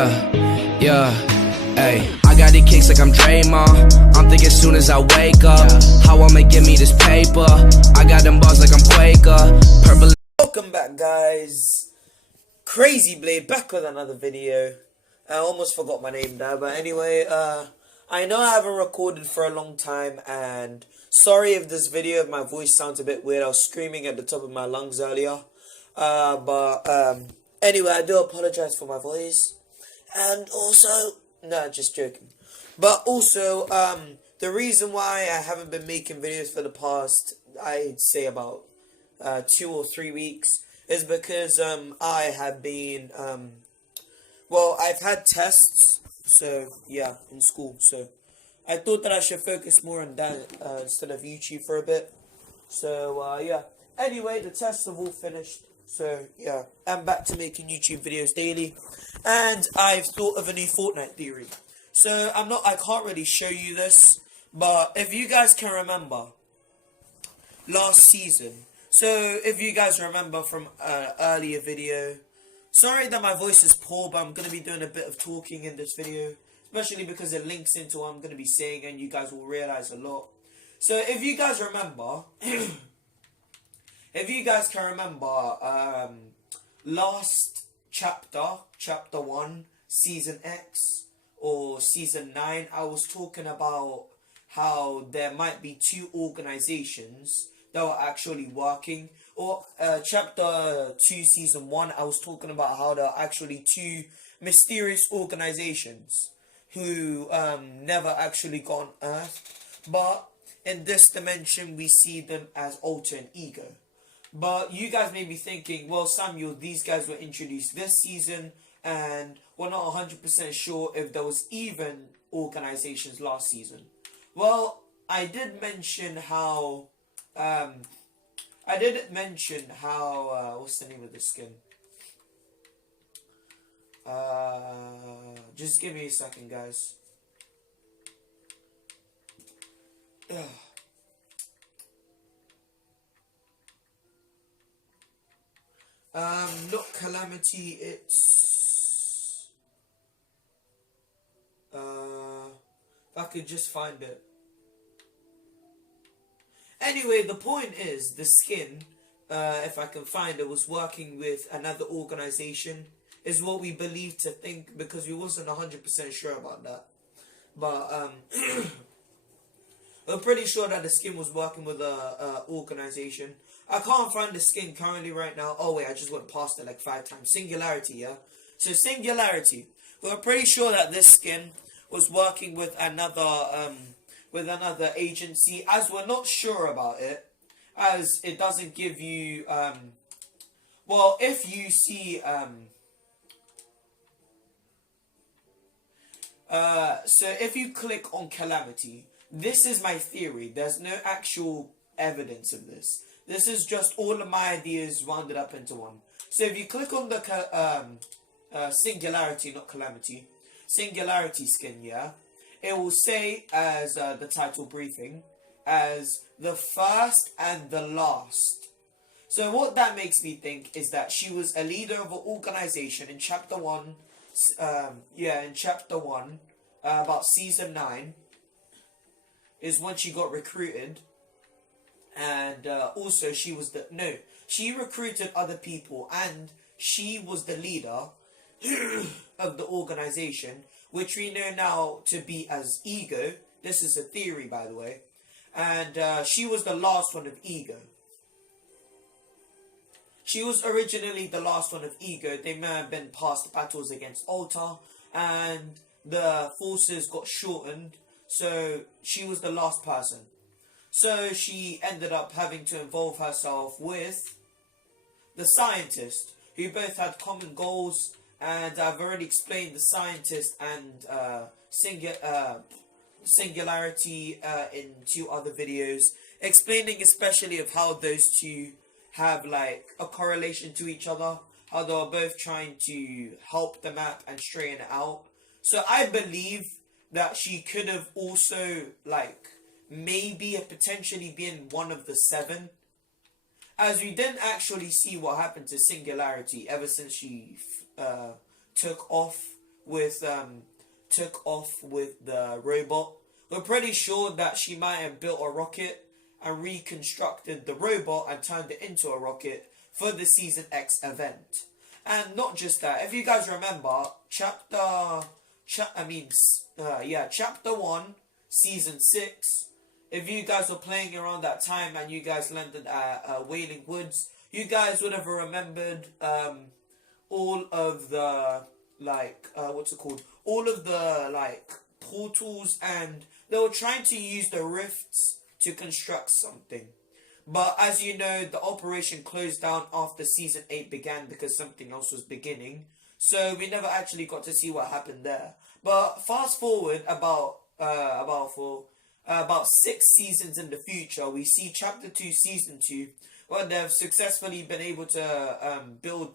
Yeah, hey, I got the kicks like I'm Draymond. I'm thinking soon as I wake up, how I'ma get me this paper. I got them bars like I'm Quaker. Purple. Welcome back, guys. Crazy Blade back with another video. I almost forgot my name there, but anyway, I know I haven't recorded for a long time, and sorry if this video, if my voice sounds a bit weird. I was screaming at the top of my lungs earlier. Anyway, I do apologize for my voice. And also, no, just joking. But also, the reason why I haven't been making videos for the past, I'd say about 2 or 3 weeks, is because I have been, well, I've had tests, so yeah, in school. So I thought that I should focus more on that instead of YouTube for a bit. So yeah. Anyway, the tests have all finished. So yeah, I'm back to making YouTube videos daily, and I've thought of a new Fortnite theory. So I can't really show you this, but if you guys can remember last season, so if you guys remember from an earlier video, sorry that my voice is poor, but I'm going to be doing a bit of talking in this video, especially because it links into what I'm going to be saying, and you guys will realize a lot. So if you guys remember, if you guys can remember, last chapter 1, season X, or season 9, I was talking about how there might be 2 organizations that were actually working. Or chapter 2, season 1, I was talking about how there are actually 2 mysterious organizations who never actually got on Earth. But in this dimension, we see them as alter and ego. But you guys may be thinking, well, Samuel, these guys were introduced this season, and we're not 100% sure if there was even organizations last season. Well, I did mention how, what's the name of the skin? Just give me a second, guys. Ugh. Not Calamity, it's, if I could just find it. Anyway, the point is, the skin, if I can find it, was working with another organization, is what we believe to think, because we wasn't 100% sure about that. But, I'm pretty sure that the skin was working with a organization. I can't find the skin currently right now. Oh wait, I just went past it like 5 times. Singularity, yeah? So Singularity. We're pretty sure that this skin was working with another agency, as we're not sure about it, as it doesn't give you, well, if you see, so if you click on Calamity, this is my theory. There's no actual evidence of this. This is just all of my ideas rounded up into one. So if you click on the Singularity, not Calamity, Singularity skin, yeah, it will say as the title briefing, as the first and the last. So what that makes me think is that she was a leader of an organization in chapter 1, in chapter 1, about season 9, is when she got recruited. And also she was she recruited other people, and she was the leader of the organization, which we know now to be as Ego. This is a theory, by the way. And she was the last one of Ego. She was originally the last one of Ego. They may have been past battles against Altar, and the forces got shortened, so she was the last person. So she ended up having to involve herself with the scientist, who both had common goals, and I've already explained the scientist and Singularity in 2 other videos, explaining especially of how those 2 have like a correlation to each other, how they are both trying to help the map and straighten it out. So I believe that she could have also like maybe potentially being one of the 7, as we didn't actually see what happened to Singularity ever since she took off with took off with the robot. We're pretty sure that she might have built a rocket and reconstructed the robot and turned it into a rocket for the Season X event. And not just that, if you guys remember, Chapter 1, Season 6, if you guys were playing around that time and you guys landed at Wailing Woods, you guys would have remembered all of the, all of the, portals, and they were trying to use the rifts to construct something. But as you know, the operation closed down after Season 8 began because something else was beginning. So we never actually got to see what happened there. But fast forward about 6 seasons in the future, we see Chapter 2, Season 2, where they've successfully been able to build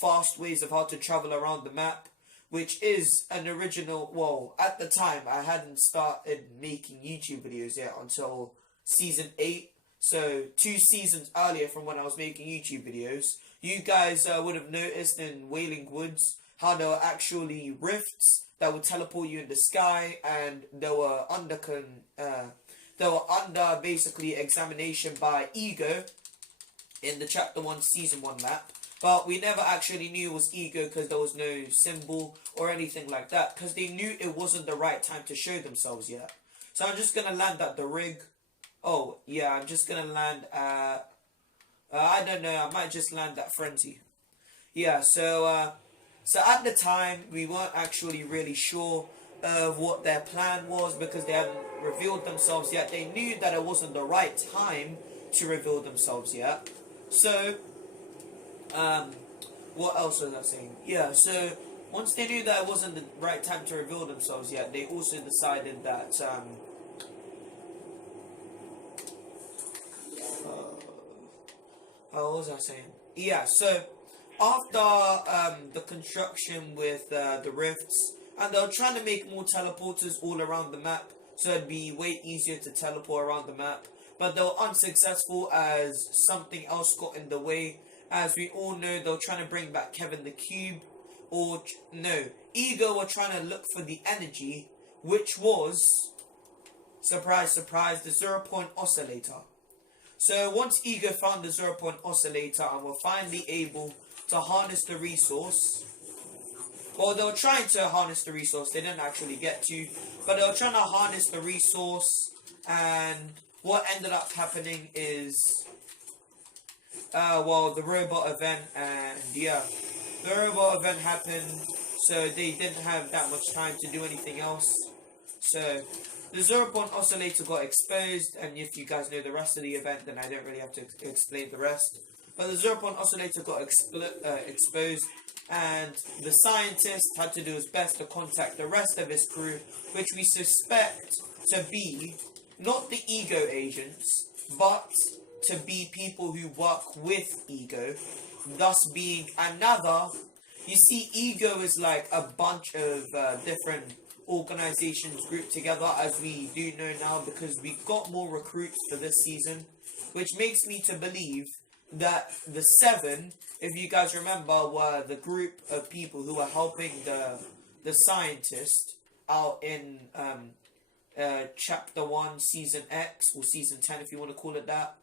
fast ways of how to travel around the map, which is an original. Well, at the time, I hadn't started making YouTube videos yet until Season 8, so 2 seasons earlier from when I was making YouTube videos. You guys would have noticed in Wailing Woods how there were actually rifts that would teleport you in the sky, and they were under basically examination by Ego in the Chapter 1 Season 1 map. But we never actually knew it was Ego because there was no symbol or anything like that, because they knew it wasn't the right time to show themselves yet. So I'm just going to land at the rig. Oh, yeah, I'm just going to land at... I don't know, I might just land at Frenzy. Yeah, so at the time, we weren't actually really sure of what their plan was because they hadn't revealed themselves yet. They knew that it wasn't the right time to reveal themselves yet. So, what else was I saying? Yeah, so once they knew that it wasn't the right time to reveal themselves yet, they also decided that, what was I saying? Yeah, so after the construction with the rifts, and they were trying to make more teleporters all around the map, so it'd be way easier to teleport around the map, but they were unsuccessful as something else got in the way. As we all know, they were trying to bring back Kevin the Cube, or no, Ego were trying to look for the energy, which was, surprise, surprise, the 0-point oscillator. So once Ego found the 0-point oscillator and were finally able to harness the resource, well, they were trying to harness the resource, they didn't actually get to, but they were trying to harness the resource, and what ended up happening is, the robot event, and yeah, the robot event happened, so they didn't have that much time to do anything else. So the 0-point oscillator got exposed, and if you guys know the rest of the event, then I don't really have to explain the rest. But the 0-point oscillator got exposed, and the scientist had to do his best to contact the rest of his crew, which we suspect to be not the Ego agents, but to be people who work with Ego, thus being another. You see, Ego is like a bunch of different organizations grouped together, as we do know now, because we got more recruits for this season, which makes me to believe that the 7, if you guys remember, were the group of people who were helping the scientist out in Chapter 1, Season X, or Season 10 if you want to call it that.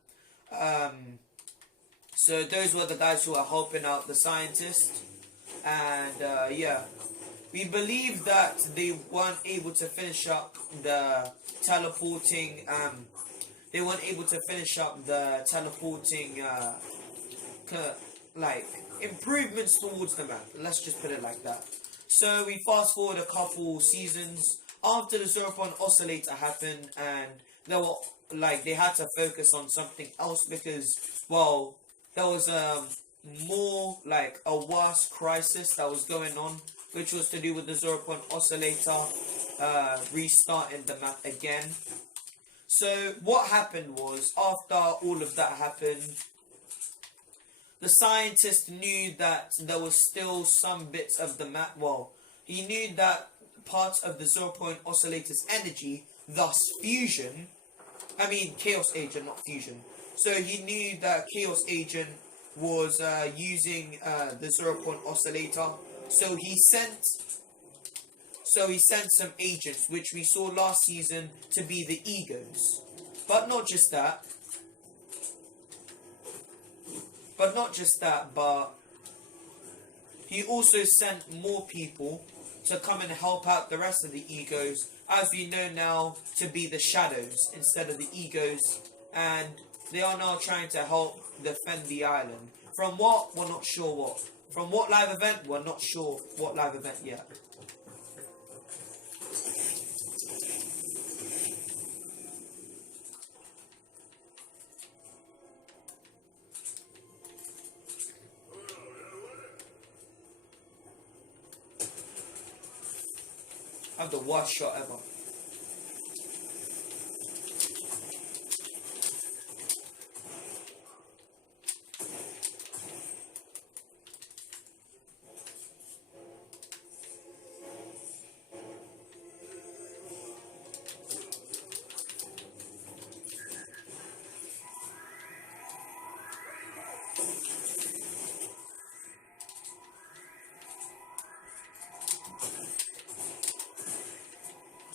So those were the guys who were helping out the scientist, and yeah, we believe that they weren't able to finish up the teleporting, improvements towards the map, let's just put it like that. So we fast forward a couple seasons after the 0-point oscillator happened, and they had to focus on something else because, well, there was a worse crisis that was going on, which was to do with the 0-point oscillator restarting the map again. So what happened was, after all of that happened, the scientist knew that there was still some bits of the map. Well, he knew that parts of the 0-point oscillator's energy, thus fusion. I mean, Chaos Agent, not fusion. So he knew that Chaos Agent was using the 0-point oscillator So he sent some agents, which we saw last season, to be the egos. But not just that, but he also sent more people to come and help out the rest of the egos, as we know now to be the shadows instead of the egos, and they are now trying to help defend the island. From what? We're not sure what. From what live event? We're not sure what live event yet. I have the worst shot ever.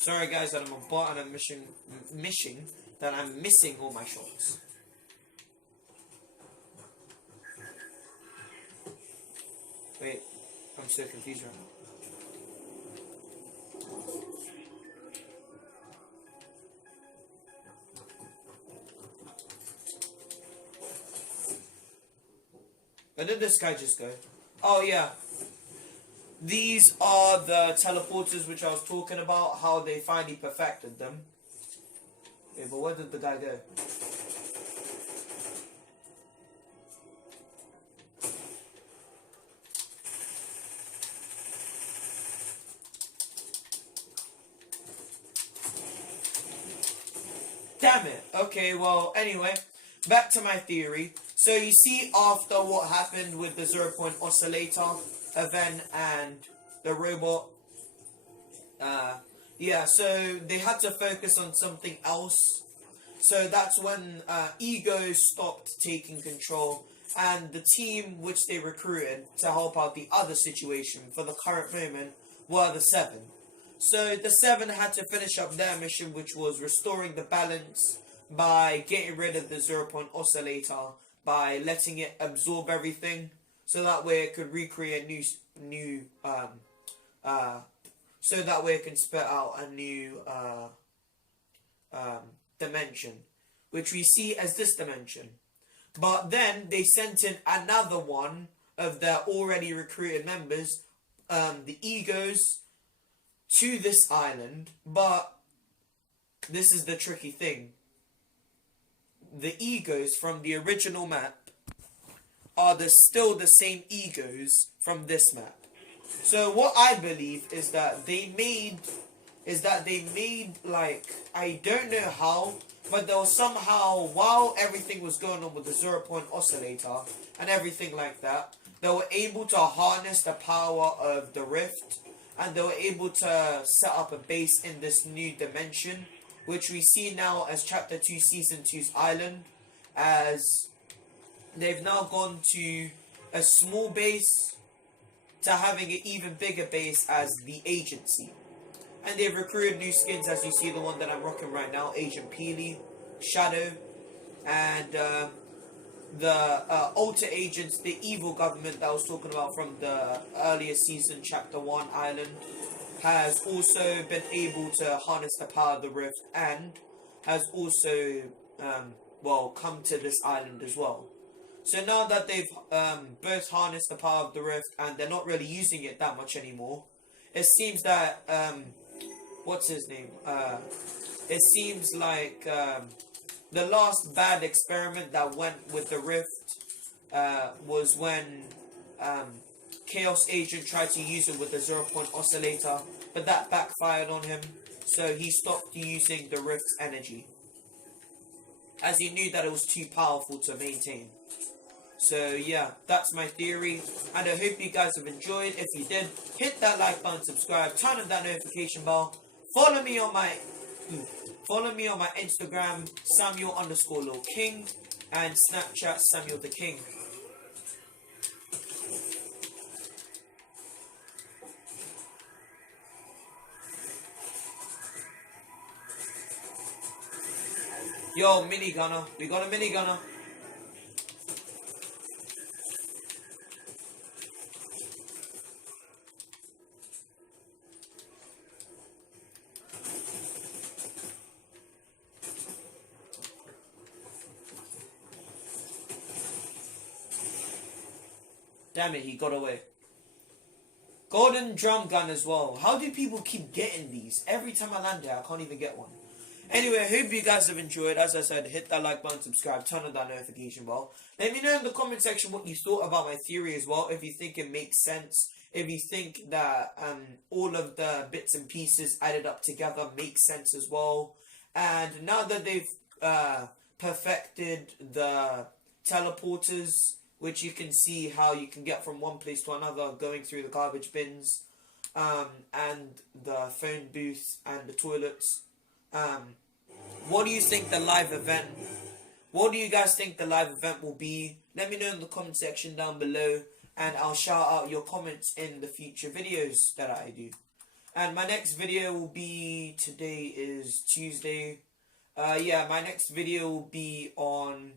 Sorry guys that I'm a bot and I'm missing all my shots. Wait, I'm so confused right now. Where did this guy just go? Oh yeah. These are the teleporters which I was talking about, how they finally perfected them. Okay, but where did the guy go? Damn it. Okay, well, anyway, back to my theory. So you see, after what happened with the 0-point oscillator event and the robot, yeah, so they had to focus on something else. So that's when egos stopped taking control, and the team which they recruited to help out the other situation for the current moment were the 7. So the 7 had to finish up their mission, which was restoring the balance by getting rid of the 0-point oscillator, by letting it absorb everything, so that way it could recreate so that way it can spit out a new dimension, which we see as this dimension. But then they sent in another one of their already recruited members, the egos, to this island. But this is the tricky thing. The egos from the original map are still the same egos from this map. So what I believe is that they made like, I don't know how, but there was somehow, while everything was going on with the 0-point oscillator and everything like that, they were able to harness the power of the rift, and they were able to set up a base in this new dimension, which we see now as Chapter 2 Season 2's island, as they've now gone to a small base to having an even bigger base as the agency. And they've recruited new skins, as you see the one that I'm rocking right now, Agent Peely, Shadow, and the alter agents, the evil government that I was talking about from the earlier season, Chapter 1 island, has also been able to harness the power of the rift, and has also, well, come to this island as well. So now that they've both harnessed the power of the rift, and they're not really using it that much anymore, it seems that, what's his name? It seems like the last bad experiment that went with the rift was when Chaos Agent tried to use it with the 0-point oscillator, but that backfired on him, so he stopped using the rift's energy, as he knew that it was too powerful to maintain. So yeah, that's my theory, and I hope you guys have enjoyed. If you did, hit that like button, subscribe, turn on that notification bell, follow me on my Instagram, Samuel_LilKing, and Snapchat, Samuel the King. Yo, mini gunner. We got a mini gunner. Damn it, he got away. Golden drum gun as well. How do people keep getting these? Every time I land there, I can't even get one. Anyway, I hope you guys have enjoyed. As I said, hit that like button, subscribe, turn on that notification bell. Let me know in the comment section what you thought about my theory as well. If you think it makes sense. If you think that all of the bits and pieces added up together make sense as well. And now that they've perfected the teleporters, which you can see how you can get from one place to another going through the garbage bins, and the phone booths and the toilets. What do you think the live event? What do you guys think the live event will be? Let me know in the comment section down below, and I'll shout out your comments in the future videos that I do. And my next video will be, today is Tuesday. My next video will be on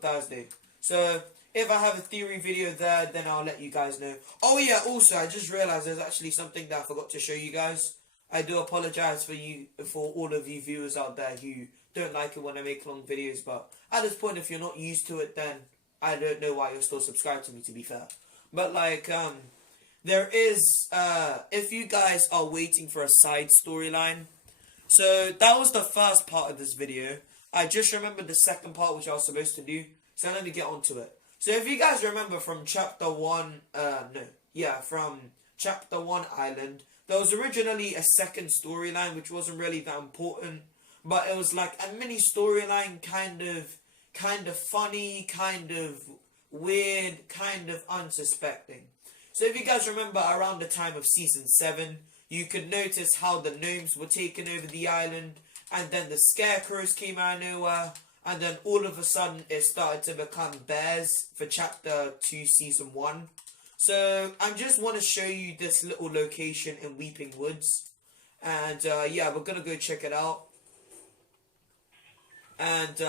Thursday. So if I have a theory video there, then I'll let you guys know. Oh yeah, also I just realized there's actually something that I forgot to show you guys. I do apologize for all of you viewers out there who don't like it when I make long videos, but at this point, if you're not used to it, then I don't know why you're still subscribed to me, to be fair. But like, there is, if you guys are waiting for a side storyline, so that was the first part of this video. I just remembered the second part, which I was supposed to do, so let me get onto it. So if you guys remember from chapter 1, from chapter 1 Island, there was originally a second storyline, which wasn't really that important, but it was like a mini storyline, kind of funny, kind of weird, kind of unsuspecting. So if you guys remember around the time of season 7, you could notice how the gnomes were taking over the island, and then the scarecrows came out of nowhere, and then all of a sudden it started to become bears for chapter 2 season 1. So I just want to show you this little location in Weeping Woods, and we're gonna go check it out. And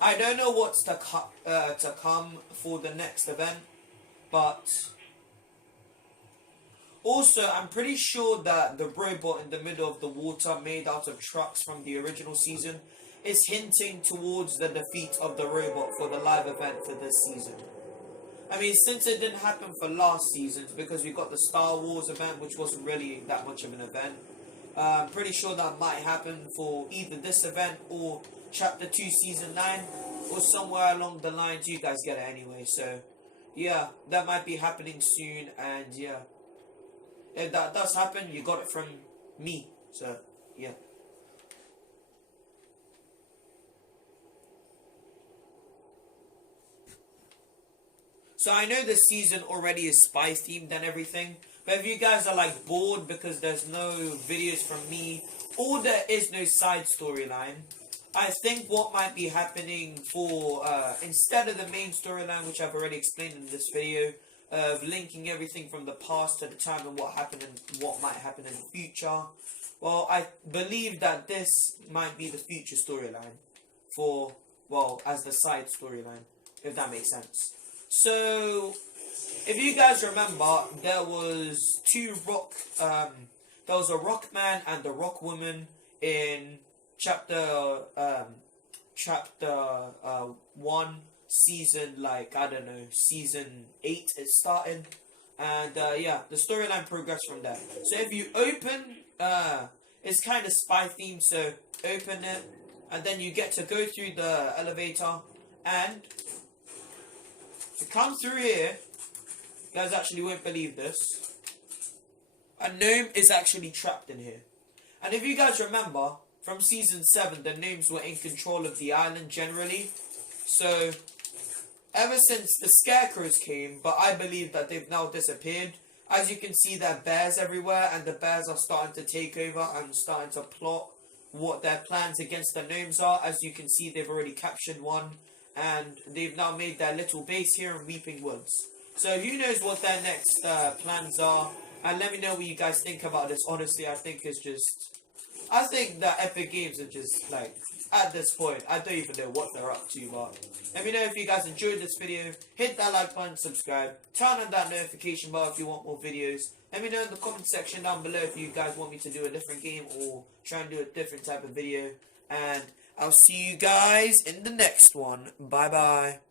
I don't know what's to come for the next event, but also I'm pretty sure that the robot in the middle of the water, made out of trucks from the original season, is hinting towards the defeat of the robot for the live event for this season. I mean, since it didn't happen for last season, because we got the Star Wars event, which wasn't really that much of an event, I'm pretty sure that might happen for either this event or chapter 2 season 9, or somewhere along the lines. You guys get it anyway, so yeah, that might be happening soon. And yeah, if that does happen, you got it from me, so yeah. So I know this season already is spy themed and everything, but if you guys are like bored because there's no videos from me, or there is no side storyline, I think what might be happening for, instead of the main storyline, which I've already explained in this video, of linking everything from the past to the time and what happened and what might happen in the future, well, I believe that this might be the future storyline for, well, as the side storyline, if that makes sense. So, if you guys remember, there was there was a rock man and a rock woman in chapter 1, season, like, I don't know, season 8 it started. And, the storyline progressed from there. So if you open, it's kind of spy themed, so open it, and then you get to go through the elevator, and to come through here, you guys actually won't believe this, a gnome is actually trapped in here. And if you guys remember, from season 7, the gnomes were in control of the island generally. So, ever since the scarecrows came, but I believe that they've now disappeared. As you can see, there are bears everywhere, and the bears are starting to take over and starting to plot what their plans against the gnomes are. As you can see, they've already captured one, and they've now made their little base here in Weeping Woods. So who knows what their next plans are, and let me know what you guys think about this. Honestly, I think it's just I think that Epic Games are just like, at this point, I don't even know what they're up to, but let me know if you guys enjoyed this video. Hit that like button, subscribe, turn on that notification bar if you want more videos. Let me know in the comment section down below if you guys want me to do a different game or try and do a different type of video. And I'll see you guys in the next one. Bye bye.